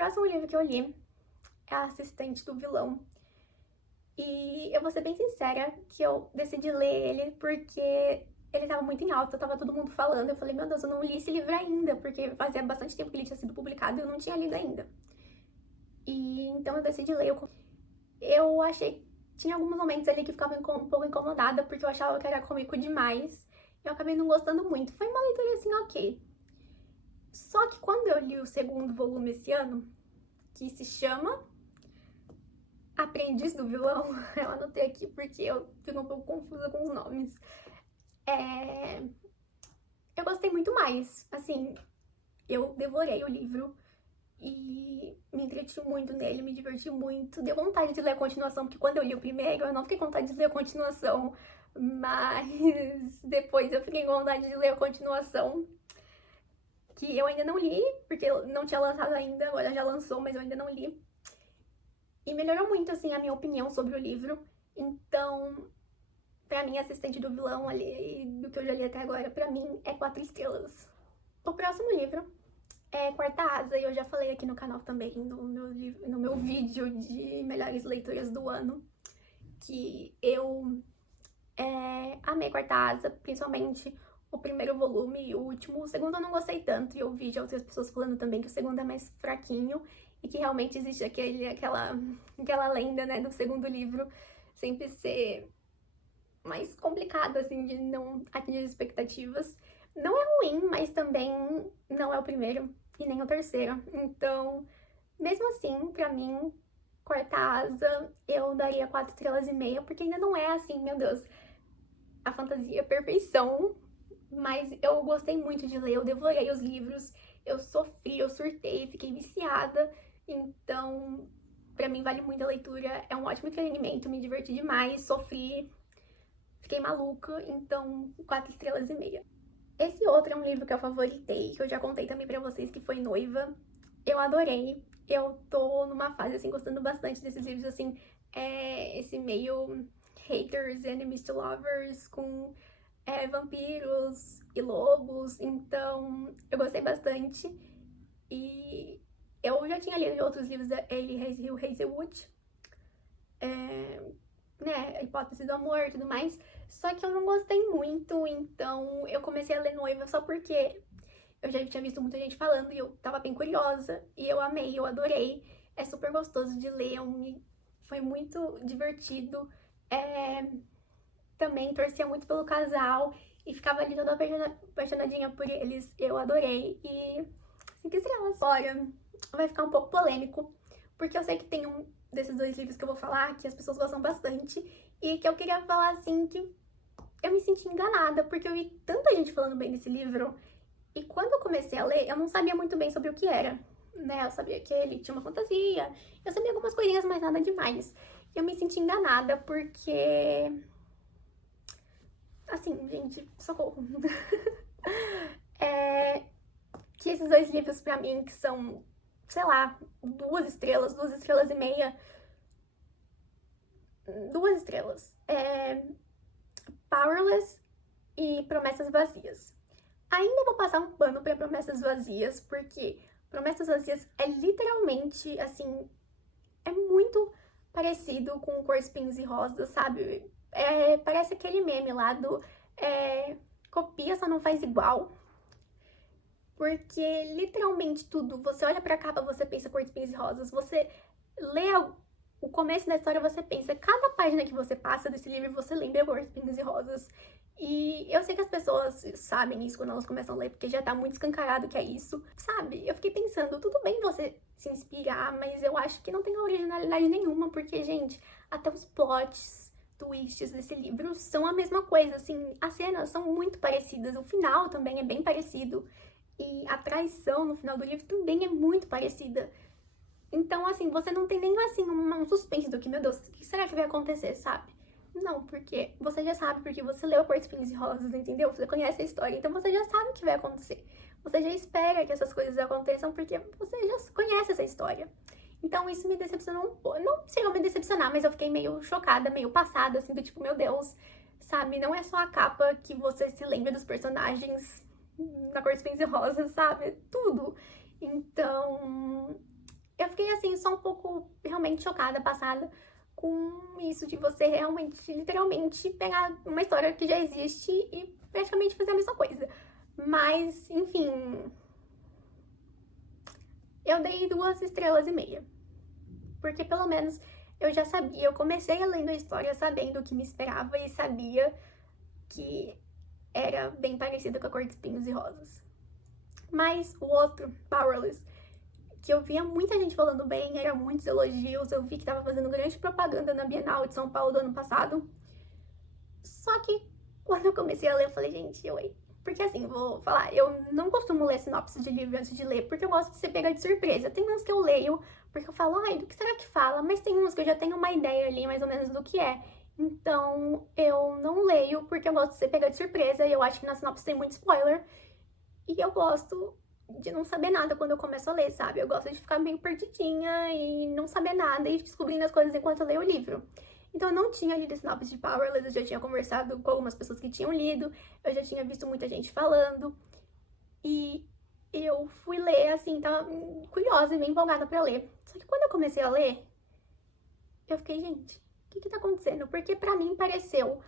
próximo livro que eu li é A Assistente do Vilão. E eu vou ser bem sincera que eu decidi ler ele porque ele tava muito em alta, tava todo mundo falando. Eu falei, meu Deus, eu não li esse livro ainda, porque fazia bastante tempo que ele tinha sido publicado e eu não tinha lido ainda. E então eu decidi ler. Eu achei, tinha alguns momentos ali que ficava um pouco incomodada, porque eu achava que era cômico demais. Eu acabei não gostando muito. Foi uma leitura assim, ok. Só que quando eu li o segundo volume esse ano, que se chama Aprendiz do Vilão, eu anotei aqui porque eu fico um pouco confusa com os nomes. Eu gostei muito mais. Assim, eu devorei o livro e me entreti muito nele, me diverti muito. Deu vontade de ler a continuação, porque quando eu li o primeiro, eu não fiquei com vontade de ler a continuação. Mas depois eu fiquei com vontade de ler a continuação, que eu ainda não li, porque não tinha lançado ainda, agora já lançou, mas eu ainda não li. E melhorou muito, assim, a minha opinião sobre o livro. Então, pra mim, Assistente do Vilão ali, do que eu já li até agora, pra mim, é 4 estrelas. O próximo livro é Quarta Asa, e eu já falei aqui no canal também, no meu vídeo de melhores leituras do ano, que eu amei Quarta Asa, principalmente o primeiro volume e o último. O segundo eu não gostei tanto, e eu vi de outras pessoas falando também que o segundo é mais fraquinho, e que realmente existe aquela lenda, né, do segundo livro sempre ser mais complicado, assim, de não atingir as expectativas. Não é ruim, mas também não é o primeiro e nem o terceiro. Então, mesmo assim, pra mim, Quarta Asa, eu daria 4 estrelas e meia, porque ainda não é assim, meu Deus, a fantasia perfeição. Mas eu gostei muito de ler, eu devorei os livros, eu sofri, eu surtei, fiquei viciada. Então, pra mim vale muito a leitura, é um ótimo entretenimento, me diverti demais, sofri, fiquei maluca, então 4 estrelas e meia. Esse outro é um livro que eu favoritei, que eu já contei também pra vocês, que foi Noiva. Eu adorei, eu tô numa fase, assim, gostando bastante desses livros, assim, esse meio haters, enemies to lovers, com vampiros e lobos, então eu gostei bastante. E eu já tinha lido outros livros da Hazel Hazelwood, né, a Hipótese do Amor e tudo mais, só que eu não gostei muito, então eu comecei a ler Noiva só porque eu já tinha visto muita gente falando e eu tava bem curiosa, e eu amei, eu adorei, é super gostoso de ler, foi muito divertido, também torcia muito pelo casal e ficava ali toda apaixonadinha por eles, eu adorei, e 5 estrelas. Olha, vai ficar um pouco polêmico, porque eu sei que tem um desses dois livros que eu vou falar que as pessoas gostam bastante e que eu queria falar assim que eu me senti enganada, porque eu vi tanta gente falando bem desse livro e quando eu comecei a ler, eu não sabia muito bem sobre o que era, né? Eu sabia que ele tinha uma fantasia, eu sabia algumas coisinhas, mas nada demais. E eu me senti enganada porque, assim, gente, socorro. Que esses dois livros pra mim, que são, sei lá, 2 estrelas e meia, 2 estrelas. Powerless e Promessas Vazias. Ainda vou passar um pano pra Promessas Vazias, porque Promessas Vazias é literalmente, assim, é muito parecido com Cor, Espinhos e Rosas, sabe? Parece aquele meme lá do copia, só não faz igual. Porque literalmente tudo, você olha pra capa, você pensa Cor, Espinhos e Rosas, você lê o começo da história, você pensa, cada página que você passa desse livro, você lembra Cor, Espinhos e Rosas. E eu sei que as pessoas sabem isso quando elas começam a ler, porque já tá muito escancarado que é isso, sabe? Eu fiquei pensando, tudo bem você se inspirar, mas eu acho que não tem originalidade nenhuma, porque, gente, até os plots, twists desse livro são a mesma coisa, assim, as cenas são muito parecidas, o final também é bem parecido. E a traição no final do livro também é muito parecida. Então, assim, você não tem nem, assim, um suspense do que, meu Deus, o que será que vai acontecer, sabe? Não, porque você já sabe, porque você leu Cor, Espinhos e Rosas, entendeu? Você conhece a história, então você já sabe o que vai acontecer. Você já espera que essas coisas aconteçam, porque você já conhece essa história. Então, isso me decepcionou um pouco. Não chegou a me decepcionar, mas eu fiquei meio chocada, meio passada, assim, do tipo, meu Deus, sabe? Não é só a capa que você se lembra dos personagens na Cor, Espinhos e Rosas, sabe? Tudo. Então, eu fiquei assim, só um pouco realmente chocada, passada com isso de você realmente, literalmente, pegar uma história que já existe e praticamente fazer a mesma coisa. Mas, enfim, eu dei 2 estrelas e meia. Porque pelo menos eu já sabia, eu comecei a lendo a história sabendo o que me esperava e sabia que era bem parecida com A Cor de Espinhos e Rosas. Mas o outro, Powerless, que eu via muita gente falando bem, eram muitos elogios, eu vi que tava fazendo grande propaganda na Bienal de São Paulo do ano passado. Só que quando eu comecei a ler, eu falei, gente, porque assim, vou falar, eu não costumo ler sinopse de livro antes de ler, porque eu gosto de ser pega de surpresa. Tem uns que eu leio, porque eu falo, ai, do que será que fala? Mas tem uns que eu já tenho uma ideia ali, mais ou menos, do que é. Então, eu não leio, porque eu gosto de ser pega de surpresa, e eu acho que na sinopse tem muito spoiler. E eu gosto de não saber nada quando eu começo a ler, sabe? Eu gosto de ficar meio perdidinha e não saber nada e descobrindo as coisas enquanto eu leio o livro. Então eu não tinha lido sinopse de Powerless, eu já tinha conversado com algumas pessoas que tinham lido, eu já tinha visto muita gente falando. E eu fui ler, assim, tava curiosa e bem empolgada pra ler. Só que quando eu comecei a ler, eu fiquei, gente, o que tá acontecendo? Porque pra mim pareceu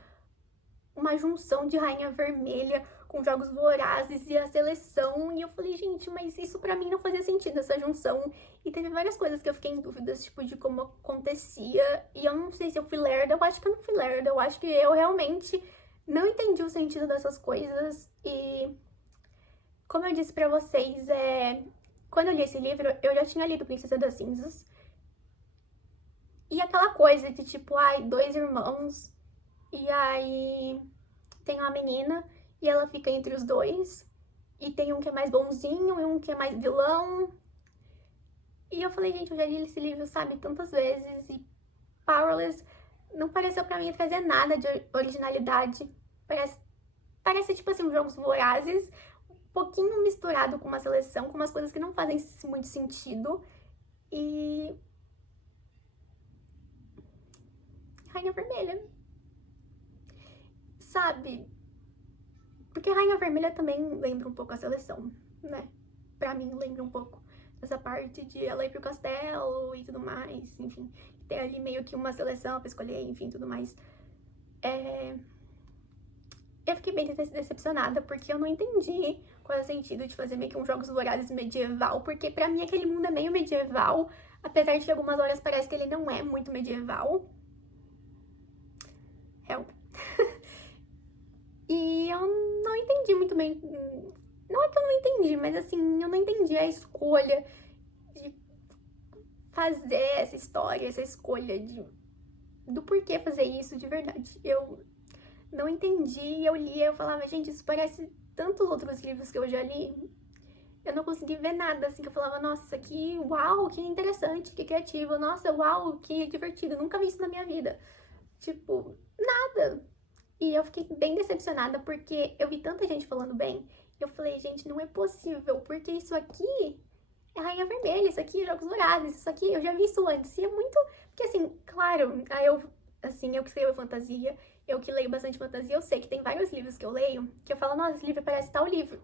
uma junção de Rainha Vermelha com Jogos Vorazes e a Seleção. E eu falei, gente, mas isso pra mim não fazia sentido, essa junção. E teve várias coisas que eu fiquei em dúvidas, tipo, de como acontecia. E eu não sei se eu fui lerda, eu acho que eu não fui lerda. Eu acho que eu realmente não entendi o sentido dessas coisas. E, como eu disse pra vocês, quando eu li esse livro, eu já tinha lido Princesa das Cinzas. E aquela coisa de, tipo, ai, 2 irmãos. E aí tem uma menina e ela fica entre os dois. E tem um que é mais bonzinho e um que é mais vilão. E eu falei, gente, eu já li esse livro, sabe, tantas vezes. E Powerless não pareceu pra mim trazer nada de originalidade. Parece tipo assim, Jogos Vorazes, um pouquinho misturado com uma seleção, com umas coisas que não fazem muito sentido. E Rainha Vermelha, sabe? Porque Rainha Vermelha também lembra um pouco a seleção, né? Pra mim, lembra um pouco essa parte de ela ir pro castelo e tudo mais, enfim. Ter ali meio que uma seleção pra escolher, enfim, tudo mais. Eu fiquei bem decepcionada, porque eu não entendi qual é o sentido de fazer meio que um Jogos Vorazes medieval, porque pra mim aquele mundo é meio medieval, apesar de que algumas horas parece que ele não é muito medieval. Help. E eu não entendi muito bem. Não é que eu não entendi, mas assim, eu não entendi a escolha de fazer essa história, essa escolha do porquê fazer isso de verdade. Eu não entendi, eu li, eu falava, gente, isso parece tantos outros livros que eu já li. Eu não consegui ver nada, assim, que eu falava, nossa, isso aqui, uau, que interessante, que criativo, nossa, uau, que divertido, nunca vi isso na minha vida. Tipo, nada. E eu fiquei bem decepcionada porque eu vi tanta gente falando bem. E eu falei, gente, não é possível, porque isso aqui é Rainha Vermelha, isso aqui é Jogos Vorazes, isso aqui eu já vi isso antes. E é muito. Porque assim, claro, eu que escrevo fantasia, eu que leio bastante fantasia, eu sei que tem vários livros que eu leio que eu falo, nossa, esse livro parece tal livro.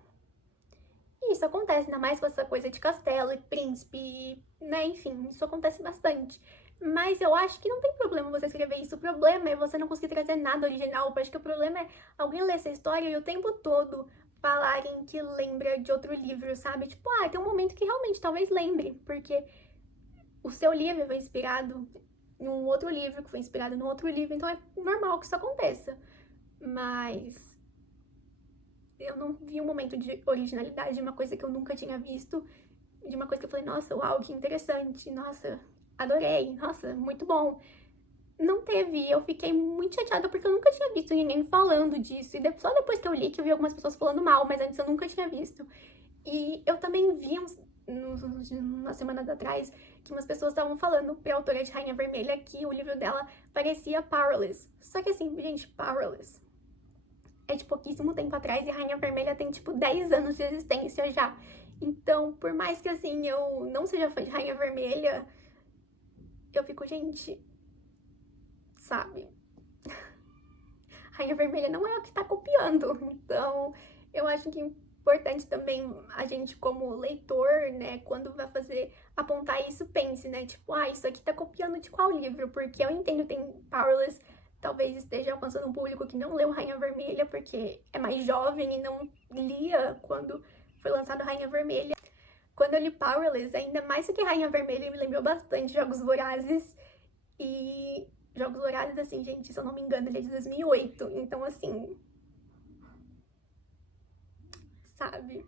E isso acontece, ainda mais com essa coisa de castelo e príncipe, né? Enfim, isso acontece bastante. Mas eu acho que não tem problema você escrever isso. O problema é você não conseguir trazer nada original. Eu acho que o problema é alguém ler essa história e o tempo todo falarem que lembra de outro livro, sabe? Tipo, tem um momento que realmente talvez lembre, porque o seu livro foi inspirado em um outro livro, que foi inspirado num outro livro, então é normal que isso aconteça. Mas eu não vi um momento de originalidade, de uma coisa que eu nunca tinha visto, de uma coisa que eu falei, nossa, uau, que interessante, nossa, adorei, nossa, muito bom. Não teve, eu fiquei muito chateada porque eu nunca tinha visto ninguém falando disso. E só depois que eu li que eu vi algumas pessoas falando mal, mas antes eu nunca tinha visto. E eu também vi umas semanas atrás que umas pessoas estavam falando pra autora de Rainha Vermelha que o livro dela parecia Powerless. Só que assim, gente, Powerless é de pouquíssimo tempo atrás e Rainha Vermelha tem tipo 10 anos de existência já. Então, por mais que assim eu não seja fã de Rainha Vermelha, eu fico, gente, sabe? Rainha Vermelha não é o que tá copiando. Então, eu acho que importante também a gente, como leitor, né, quando vai fazer, apontar isso, pense, né, tipo, isso aqui tá copiando de qual livro? Porque eu entendo, tem Powerless, talvez esteja alcançando um público que não leu Rainha Vermelha, porque é mais jovem e não lia quando foi lançado Rainha Vermelha. Quando eu li Powerless, ainda mais do que Rainha Vermelha, me lembrou bastante Jogos Vorazes. E Jogos Vorazes, assim, gente, se eu não me engano, ele é de 2008. Então, assim, sabe?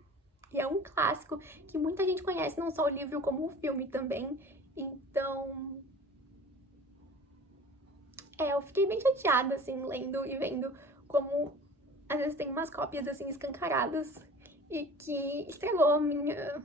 E é um clássico que muita gente conhece, não só o livro, como o filme também. Então, eu fiquei bem chateada, assim, lendo e vendo como às vezes tem umas cópias, assim, escancaradas e que estragou a minha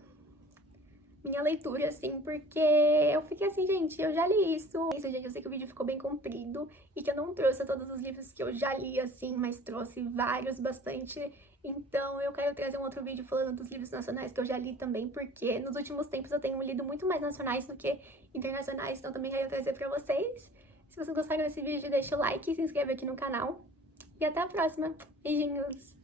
leitura, assim, porque eu fiquei assim, gente, eu já li isso. Isso, gente, eu sei que o vídeo ficou bem comprido e que eu não trouxe todos os livros que eu já li, assim, mas trouxe vários, bastante. Então eu quero trazer um outro vídeo falando dos livros nacionais que eu já li também, porque nos últimos tempos eu tenho lido muito mais nacionais do que internacionais, então também quero trazer pra vocês. Se vocês gostaram desse vídeo, deixa o like, se inscreve aqui no canal. E até a próxima. Beijinhos!